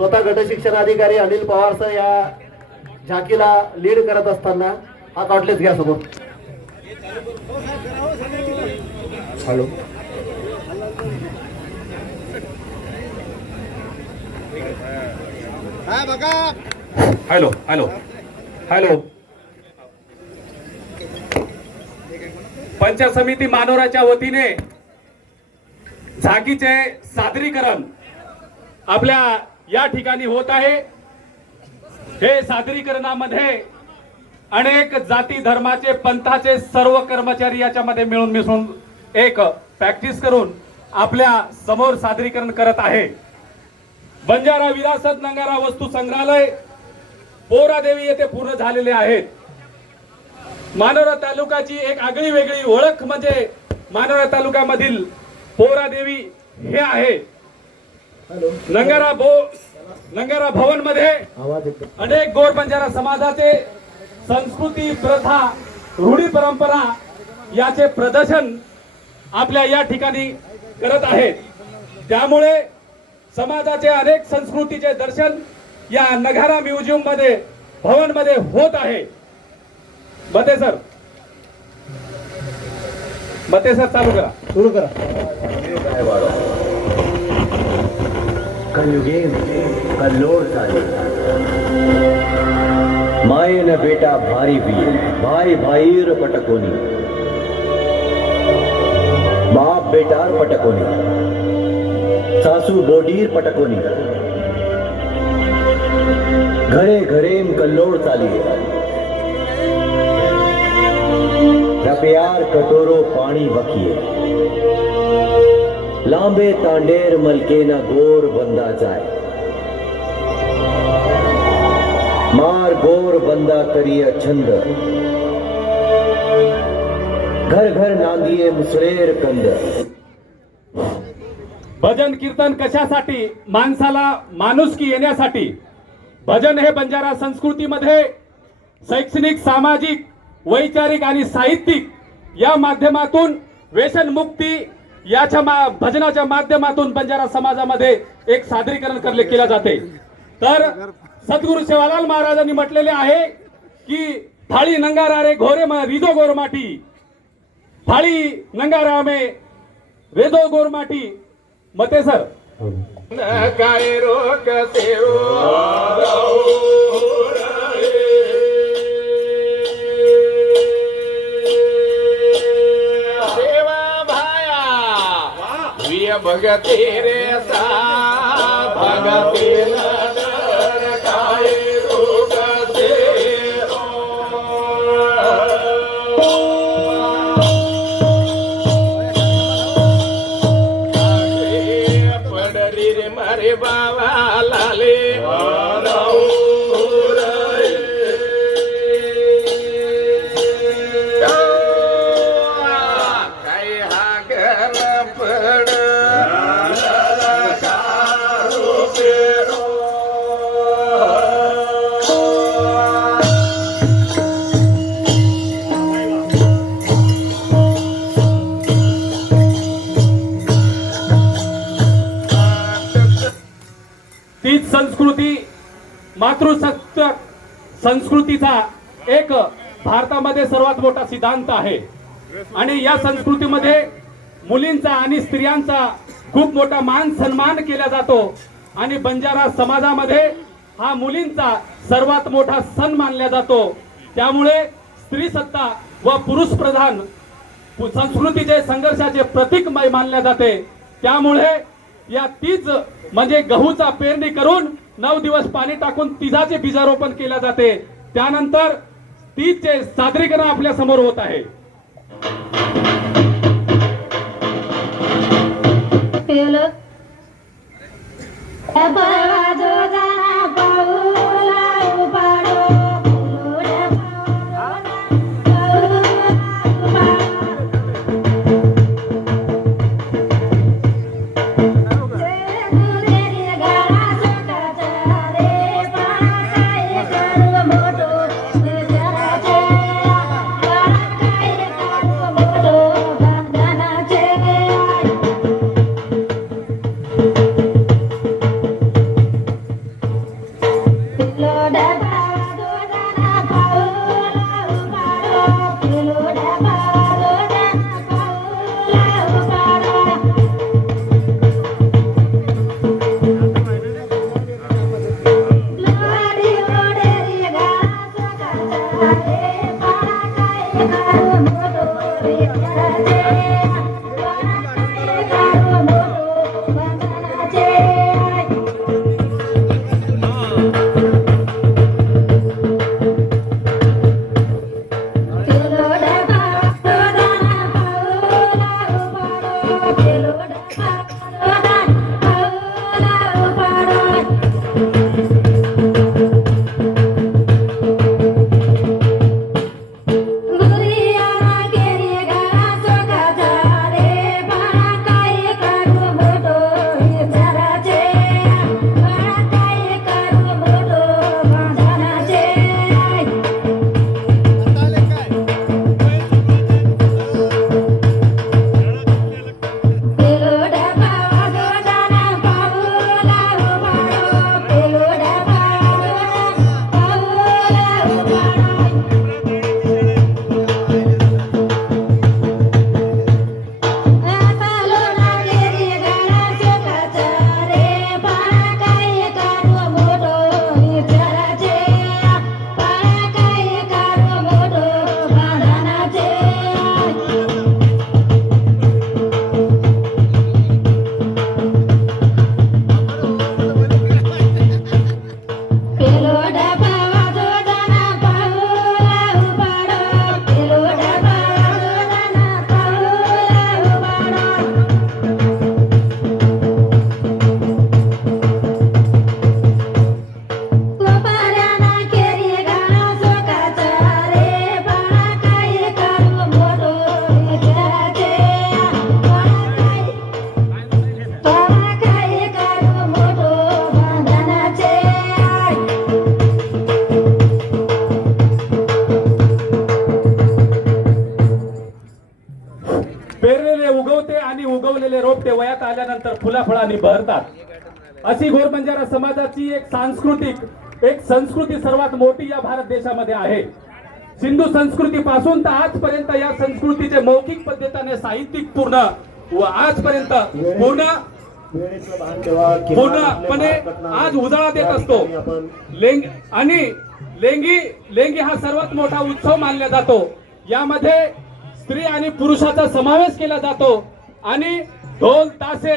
स्वतः गट शिक्षण अधिकारी अनिल पवार सर या झाकीला लीड करत असताना हा कॉटलेस घ्या समोर. Hello hello hello hello. Panchayat समिती मानोराच्या वतीने झाकीचे सादरीकरण आपल्या या ठिकाणी होत आहे. हे सादरीकरणामध्ये अनेक जाती धर्माचे पंथाचे सर्व कर्मचारी याच्यामध्ये मिळून मिसळून एक प्रॅक्टिस करून आपल्या समोर सादरीकरण करत आहे. बंजारा विरासत नंगारा वस्तू संग्रहालय पोरादेवी येथे पूर्ण झालेले आहेत. मानोरा तालुक्याची एक आगळी वेगळी ओळख म्हणजे मानोरा तालुक्यामधील पोरादेवी हे आहे. नंगारा भवन मध्ये अनेक गोर बंजारा समाजाचे संस्कृती प्रथा रूढी परंपरा याचे प्रदर्शन आपल्या या ठिकाणी करत आहेत. त्यामुळे समाजाचे अनेक संस्कृतीचे दर्शन या नगारा म्युझियम मध्ये भवन मध्ये होत आहे. मते सर चालू करा. सुरू करा. कलयुगे कल्लोळ झाले. मायेन बेटा भारी पिये भाई भाईर पटकोनी बाप बेटार पटकोनी सासू बोडीर पटकोनी घरे घरेम कल्लोळ चालिये. प्यार कटोरो पाणी बखिए लांबे तांडेर मलकेना गोर बंदा जाए. मार गोर बंदा करिय छंद घर घर नांदिये मुसळेर कंद. भजन कीर्तन कशासाठी? माणसाला माणुसकी येण्यासाठी. भजन हे बंजारा संस्कृतीमध्ये शैक्षणिक सामाजिक वैचारिक आणि साहित्यिक या माध्यमातून व्यसनमुक्ती याच्या भजनाच्या माध्यमातून बंजारा समाजामध्ये एक सादरीकरण केले जाते. तर सद्गुरु सेवालाल महाराजांनी म्हटलेले आहे की थाळी नंगारा रे घोरे रिजो गोरमाटी थाळी नंगारा में रेजो गोरमाटी. मते सर काय रोक भगते रे सा भगते नर काय रोगते पडरी रे मारे बाबा लाले काय हा घर पड तीच संस्कृती मातृसत्ताक संस्कृतीचा एक भारतामध्ये सर्वात मोठा सिद्धांत आहे. आणि या संस्कृतीमध्ये मुलींचा आणि स्त्रियांचा खूप मोठा मान सन्मान केला जातो. आणि बंजारा समाजामध्ये हा मुलींचा सर्वात मोठा सण मानला जातो. त्यामुळे स्त्री सत्ता व पुरुष प्रधान संस्कृतीचे संघर्षाचे प्रतीक मानले जाते. त्यामुळे या तीज म्हणजे गहूचा पेरणी करून 9 दिवस पाणी टाकून तिजाचे बीजारोपण केले जाते. त्यानंतर तीजचे सादरीकरण आपल्या समोर होत आहे. फुलाफळांनी बहरतात। अशी घोर बंजारा समाजाची एक संस्कृती सर्वात मोठी या भारत देशामध्ये आहे। सिंधू संस्कृतीपासून तर आजपर्यंत या संस्कृतीचे मौखिक पद्धतीने साहित्यिक पूर्ण व आजपर्यंत पूर्णपणे आज उजाळा देत असतो। लेंगी हा सर्वात मोठा उत्सव मानला जातो। यामध्ये स्त्री आणि पुरुषाचा समावेश केला जातो आणि ढोल ताशे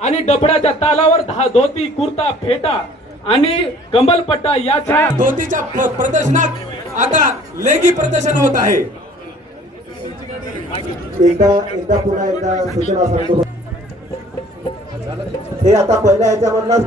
आणि डफड्याच्या तालावर धोती कुर्ता फेटा आणि कमलपट्टा याच्या धोतीच्या प्रदर्शनात आता लेंगी प्रदर्शन होत आहे। एकदा पुन्हा एकदा सूचना सांगतो, हे आता पहिल्या ह्याच्यामधलाच